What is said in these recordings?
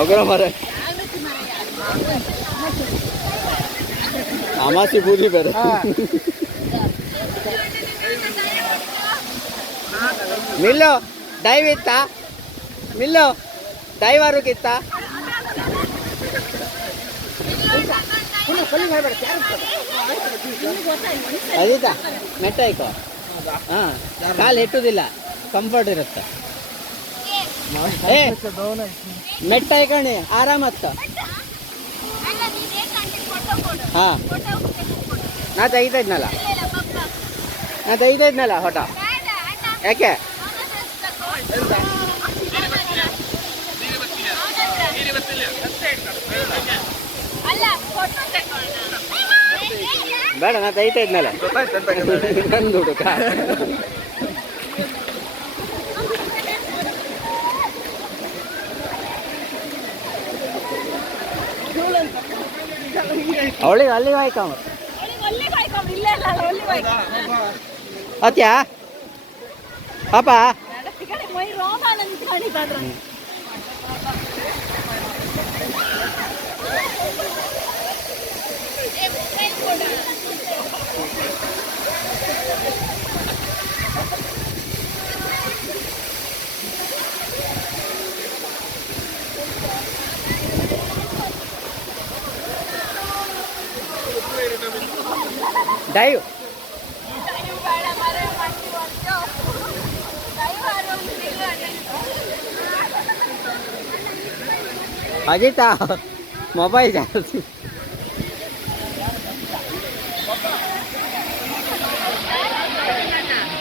अगर हमारे आमासी पूरी पर मिलो डाइव इत्ता मिलो डाइव आरू कित्ता ಅದಿತಾ ಮೆಟ್ಟ ಆಯ್ಕೋ ಹಾಂ ಕಾಲು ಎಟ್ಟುದಿಲ್ಲ ಕಂಫರ್ಟ್ ಇರುತ್ತೆ ಏ ಮೆಟ್ಟ ಆಯ್ಕಣಿ ಆರಾಮತ್ತ ಹಾಂ ನಾ ತೆಗಿತಾಯಿದ್ನಲ್ಲ ಫೋಟೋ ಯಾಕೆ ಬೇಡ ನಾ ತೆಗಿತಾ ಇದ್ನಲ್ಲ ನಂದು ಹುಡುಕ ಅವಳಿಗೆ ಅಲ್ಲಿಗೆ ಆಯ್ಕಮ್ಮ ಅತ್ಯಾ ಪಾಪ ಡೈವ್ ಅಜಿತಾ ಮೊಬೈಲ್ ಜಾಸ್ತಿ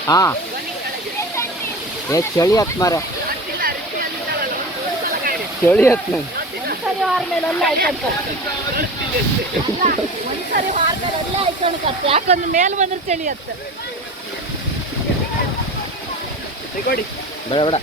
ಹಾಂ ಏ ಚಳಿ ಹತ್ತು ಮಾರ ಚಳಿ ಹತ್ತು ನಂಗೆ ಯಾಕಂದ್ರೆ ಮೇಲೆ ಬಂದ್ರೆ ಚಳಿ ಹತ್ತ ಬೇಡ ಬೇಡ